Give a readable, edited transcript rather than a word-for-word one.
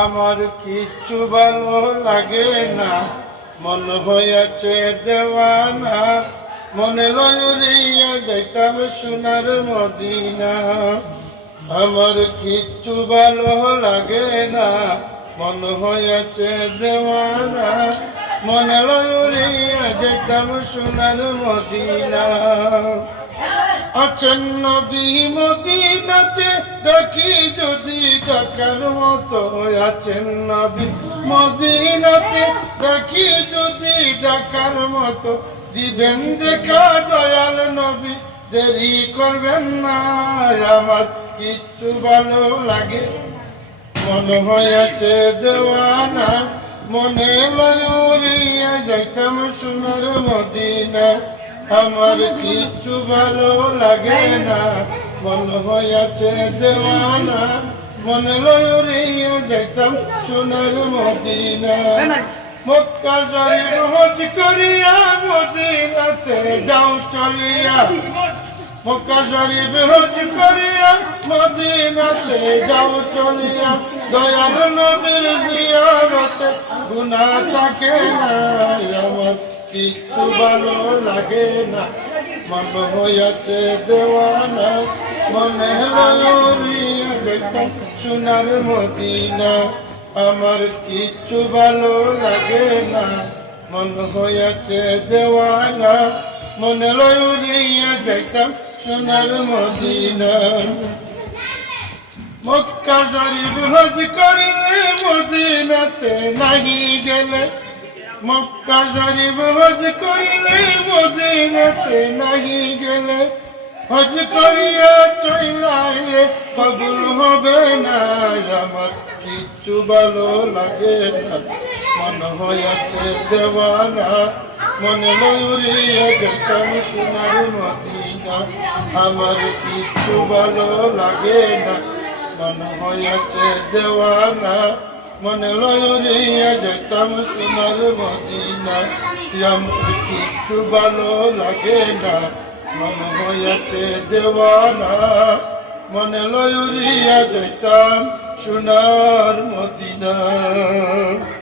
আমার কিচ্ছু ভালো লাগে না, মন হয়েছে দেওয়ানা। মনে লইয়া যাইতাম সোনার মদিনা। আমার কিচ্ছু ভালো লাগে না, মন হয়েছে দেওয়ানা। মনে লইয়া যাইতাম সোনার মদিনা। আছেন নবী মদিনাতে, দেখি যদি টাকার মতো। আছেন নবী মদিনাতে, দেখি যদি টাকার মতো। দিবেন দেখা দয়াল নবী, দেরি করবেন না। আমার কিচ্ছু ভালো লাগে, মন হয়েছে দেওয়ানা। মনে লইয়া যাইতাম সোনার মদিনা। আমার কিচ্ছু ভালো লাগে না, মন হয়েছে দেওয়ানা। মনে লইয়া যাইতাম সোনার মদিনা। মক্কা শরীফ হজ করিয়া মদিনাতে যাও চলিয়া। মক্কা শরীফ হজ করিয়া মদিনাতে যাও চলিয়া। দয়াল নবীর জিয়ারতে গুনাহ থাকে না। আমার কিচ্ছু ভালো লাগে না, মন হয়েছে দেওয়ানা। মনে লইয়া যাইতাম সোনার মদিনা। আমার কিচ্ছু ভালো লাগে না, মন হয়েছে দেওয়ানা। মনে লইয়া যাইতাম সোনার মদিনা। মক্কা শরীফ হজ করিলে মদিনাতে নাহি গেলে। মক্কা শরীফ হজ করিলে মদিনাতে নাহি গেলে। হজ করিয়া চইলাইলে কবুল হবে না। আমার কিচ্ছু ভালো লাগে না, মন হয়েছে দেওয়ানা। মনে লইয়া যাইতাম সোনার মদিনা। আমার কিচ্ছু ভালো লাগে না, মন হয়েছে দেওয়ানা। মনে লইয়া যাইতাম সোনার মদিনা। আমার কিচ্ছু ভালো লাগে না, মন হয়েছে দেওয়ানা। মনে লইয়া যাইতাম সোনার মদিনা।